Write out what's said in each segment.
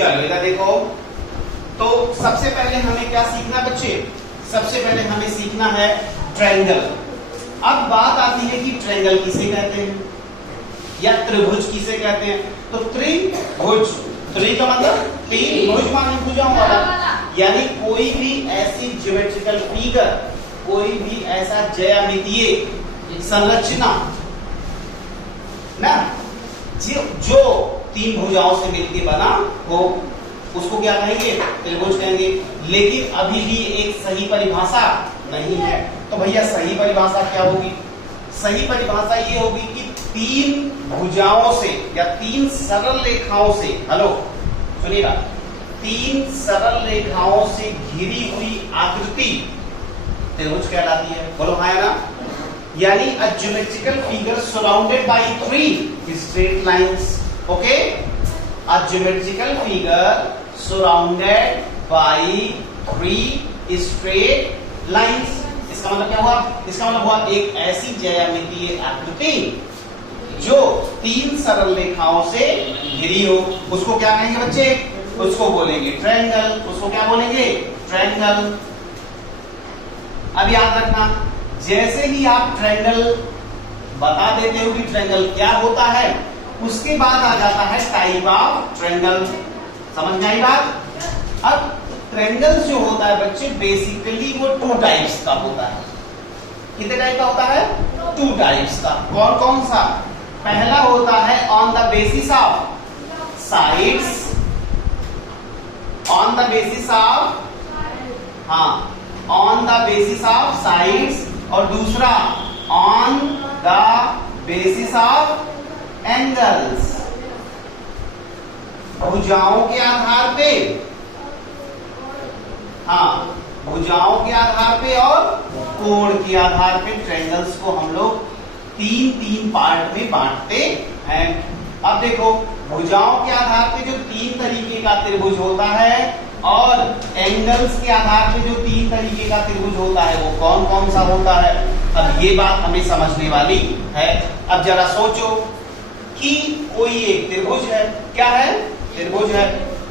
चलो इधर देखो, तो सबसे पहले हमें क्या सीखना बच्चे? सबसे पहले हमें सीखना है ट्रायंगल। अब बात आती है कि ट्रायंगल किसे कहते हैं या त्रिभुज किसे कहते हैं। तो त्रिभुज, त्रि का मतलब तीन, भुज माने भुजाओं वाला, यानी कोई भी ऐसी ज्योमेट्रिकल फिगर, कोई भी ऐसा ज्यामितीय संरचना ना जो तीन भुजाओं से मिलकर बना हो, उसको क्या कहेंगे? त्रिभुज कहेंगे। लेकिन अभी भी एक सही परिभाषा नहीं है। तो भैया सही परिभाषा क्या होगी? सही परिभाषा ये होगी कि तीन भुजाओं से या तीन सरल रेखाओं से, हेलो सुनिएगा, तीन सरल रेखाओं से घिरी हुई आकृति त्रिभुज कहलाती है। बोलो हाँ या ना? यानी a geometrical figure surrounded by three straight lines. Okay? A geometrical figure surrounded by three straight lines. इसका मतलब क्या हुआ? इसका मतलब हुआ एक ऐसी ज्यामितीय आकृति जो तीन सरल रेखाओं से घिरी हो, उसको क्या कहेंगे बच्चे? उसको बोलेंगे ट्रायंगल। उसको क्या बोलेंगे? ट्रायंगल। अब याद रखना, जैसे ही आप ट्रायंगल बता देते हो कि ट्रायंगल क्या होता है, उसके बाद आ जाता है टाइप ऑफ ट्रायंगल। समझ में आई बात? अब ट्रायंगल जो होता है बच्चे, बेसिकली वो टू टाइप्स का होता है। कितने टाइप का होता है? टू टाइप्स का। कौन कौन सा? पहला होता है on the basis of sides, on the basis of, हाँ, on the basis of sides, और दूसरा on the basis of angles, भुजाओं के आधार पे, हाँ, भुजाओं के आधार पे और कोण के आधार पे ट्रायंगल्स को हम लोग तीन तीन पार्ट में बांटते हैं। अब देखो, भुजाओं के आधार पे जो तीन तरीके का त्रिभुज होता है और एंगल्स के आधार पे जो तीन तरीके का त्रिभुज होता है, वो कौन कौन सा होता है? अब ये बात हमें समझने वाली है। अब जरा सोचो कि कोई एक त्रिभुज है, क्या है? त्रिभुज है।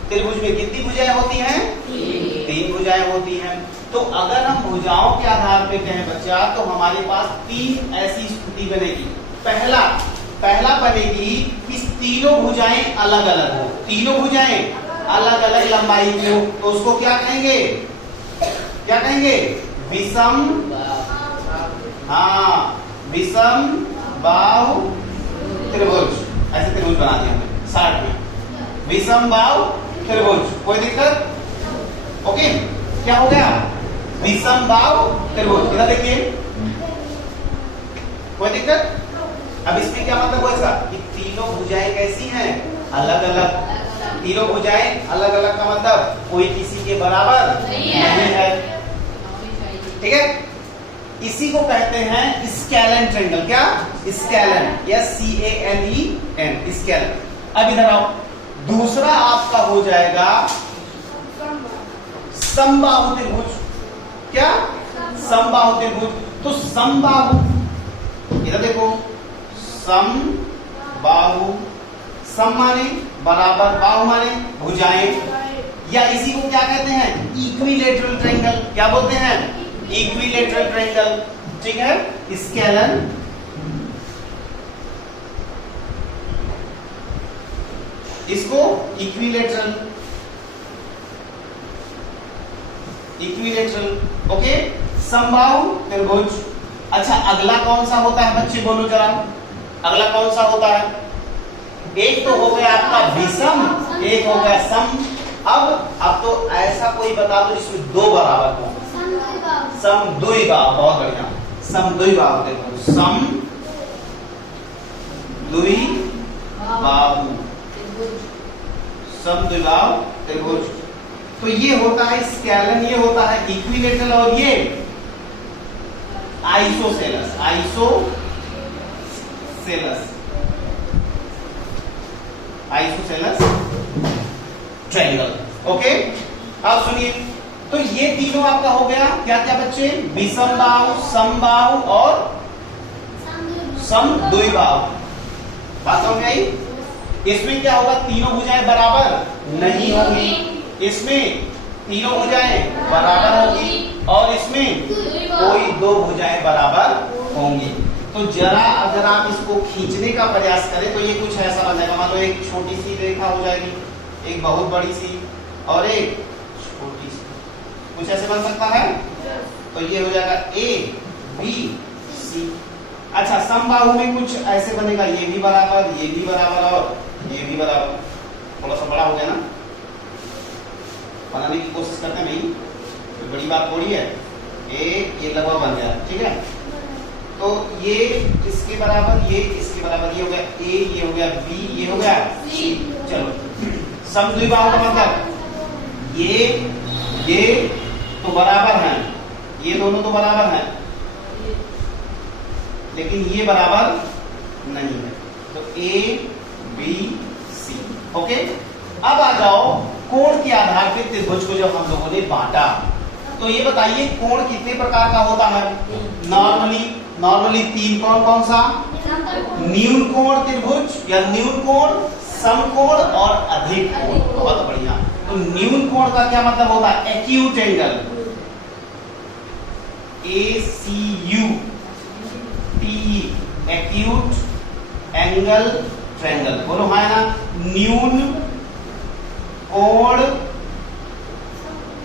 त्रिभुज में कितनी भुजाएं होती हैं? तीन भुजाएं होती हैं। तो अगर हम भुजाओं के आधार पे कहें बच्चा, तो हमारे पास तीन ऐसी स्थिति बनेगी। पहला बनेगी कि तीनों भुजाएं अलग अलग हो, तीनों भुजाएं अलग अलग लंबाई की हो, तो उसको क्या कहेंगे? क्या कहेंगे? विषम, हाँ, विषम बाहु त्रिभुज। ऐसे त्रिभुज बना दिया हमने शार्ट में, विषम बाहु त्रिभुज। कोई दिक्कत? ओके, क्या हो गया? विषम बाहु त्रिभुज। इधर देखिए, कोई दिक्कत? अब इसमें क्या मतलब हुआ इसका? कि तीनों भुजाएं कैसी हैं? अलग अलग। तीनों भुजाएं अलग अलग का मतलब कोई किसी के बराबर नहीं है। ठीक है? इसी को कहते हैं स्केलन ट्रायंगल। क्या? Scalene, SCALEN, scalene. अब इधर आओ, दूसरा आपका हो जाएगा समबाहु त्रिभुज। क्या? समबाहु त्रिभुज। तो समबाहु, इधर देखो, समबाहु, सम माने बराबर, बाहु माने भुजाएं, या इसी को क्या कहते हैं? Equilateral triangle. क्या बोलते हैं? Equilateral triangle. ठीक है? स्केलन, इसको इक्विलेटरल, इक्विलेटरल। ओके, समबाहु त्रिभुज। अच्छा, अगला कौन सा होता है बच्चे? बोलो जरा, अगला कौन सा होता है? एक तो हो गया आपका विषम, एक हो गया सम। अब तो ऐसा कोई बता दो जिसमें दो बराबर हो। समद्विबाहु। बहुत बढ़िया, समद्विबाहु त्रिभुज। समद्विबाहु, समद्विबाहु त्रिभुज। तो ये होता है स्केलन, ये होता है इक्विलेटरल, और ये आइसोसेलेस, आइसोसेलेस ट्रायंगल। ओके, अब सुनिए, तो ये तीनों आपका हो गया क्या क्या बच्चे? विषम बाहु, समबाहु और समद्विबाहु। बात समझ में आई? इसमें क्या होगा, तीनों भुजाएं बराबर नहीं होंगी, इसमें तीनों भुजाएं बराबर होंगी और इसमें कोई दो भुजाएं बराबर होंगी। तो जरा अगर आप इसको खींचने का प्रयास करें तो ये कुछ ऐसा बन जाएगा। मान लो एक छोटी सी रेखा हो जाएगी, एक बहुत बड़ी सी और एक छोटी सी, कुछ ऐसे बन सकता है। तो ये हो जाएगा ए बी सी। अच्छा, समबाहु में कुछ ऐसे बनेगा, ये भी बराबर, ये भी बराबर और ये भी बराबर। थोड़ा सा बड़ा हो गया ना, बनाने की कोशिश करते हैं भाई, तो बड़ी बात थोड़ी है। ये लगभग बन गया, ठीक है। तो ये इसके बराबर, ये इसके बराबर, ये हो गया ए, ये हो गया बी, ये हो गया सी। चलो, समद्विबाहु का मतलब ये तो बराबर हैं, ये दोनों तो बराबर हैं, लेकिन ये बराबर नहीं है। तो ए बी सी। ओके, अब आ जाओ कोण के आधार पर त्रिभुज को जब हम लोगों ने बांटा, तो ये बताइए कोण कितने प्रकार का होता है। नॉर्मली तीन कोण, कौन सा, न्यून कोण त्रिभुज या न्यून कोण, समकोण और अधिक कोण। बहुत बढ़िया। तो न्यून कोण का क्या मतलब होता है, acute angle, ACUTE, acute angle triangle. बोलो हाँ ना, न्यून कोण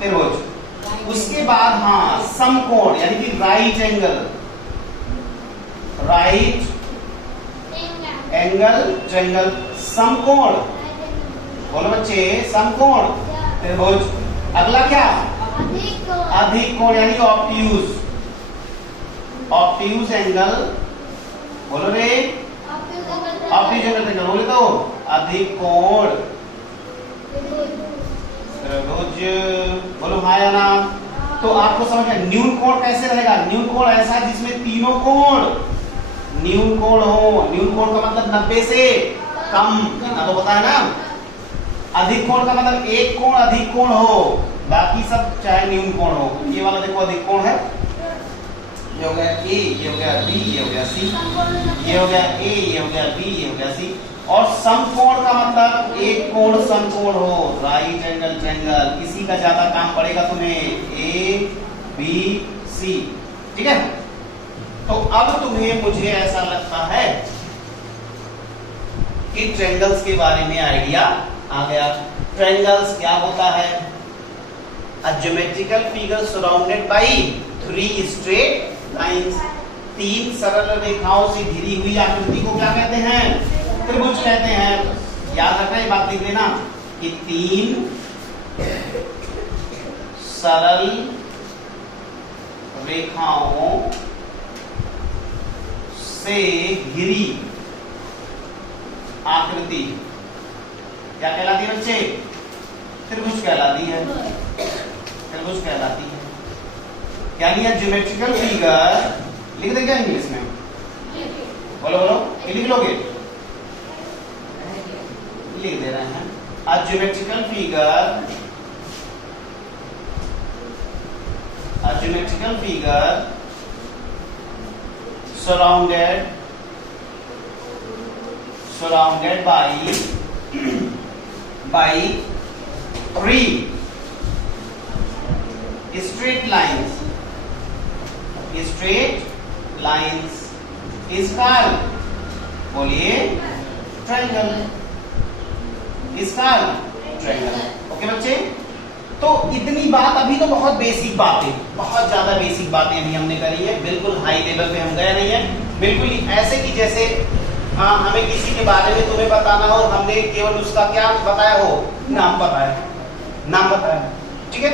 त्रिभुज। उसके बाद हाँ समकोण यानी कि राइट एंगल ट्रायंगल। समकोण, बोलो बच्चे, समकोण त्रिभुज। अगला क्या, अधिक कोण यानी ऑब्ट्यूज एंगल। बोलो रे, ऑब्ट्यूज एंगल ट्रायंगल बोले तो अधिक कोण त्रिभुज। बोलो हाँ या ना। तो आपको समझ में, न्यून कोण कैसे रहेगा, न्यून कोण ऐसा जिसमें तीनों कोण न्यून कोण हो। न्यून कोण का मतलब 90 से कम, इतना तो पता है ना। अधिक कोण का मतलब एक कोण अधिक कोण हो, बाकी सब चाहे न्यून कोण हो। ये वाला देखो अधिक कोण है, ये हो गया ए, ये हो गया बी, ये हो गया सी, ये हो गया ए, ये हो गया बी, ये हो गया सी। और समकोण का मतलब एक कोण समकोण हो, राइट एंगल ट्रायंगल। इसी का ज्यादा काम पड़ेगा तुम्हें, ए बी सी, ठीक है। तो अब तुम्हें, मुझे ऐसा लगता है कि ट्रायंगल्स के बारे में आइडिया आ गया। ट्रायंगल्स क्या होता है, a geometrical figure surrounded by 3 straight lines. 3 सरल रेखाओं से घिरी हुई आकृति को क्या कहते हैं, त्रिभुज कहते हैं। याद रखना, ये बात लिख लेना कि 3 सरल रेखाओं से घिरी आकृति क्या कहलाती है बच्चे, त्रिभुज कहलाती है, त्रिभुज कहलाती है। यानी ज्योमेट्रिकल फिगर, लिख दे क्या इंग्लिश में, बोलो बोलो, लिख लोगे, लिख दे रहे हैं। A geometrical figure surrounded by 3 straight lines is called, बोलिए, triangle, is called triangle. Okay बच्चे, तो इतनी बात, अभी तो बहुत बेसिक बातें, बहुत ज्यादा बेसिक बातें अभी हमने करी है, बिल्कुल हाई लेवल पे हम गए नहीं है। बिल्कुल ऐसे कि जैसे हमें किसी के बारे में तुम्हें बताना हो, हमने केवल उसका क्या बताया हो, नाम बताया, ठीक है।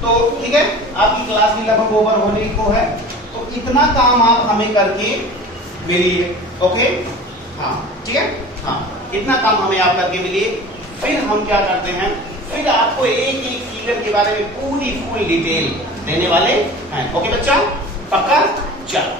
तो ठीक है, आपकी क्लास भी लगभग ओवर होने को है, तो इतना काम आप हमें करके मिलिए। ओके, हाँ ठीक है, हाँ इतना काम हमें आप करके मिलिए। फिर हम क्या करते हैं, फिर आपको एक एक फिगर के बारे में पूरी फुल डिटेल देने वाले हैं। ओके बच्चा, पक्का, चलो।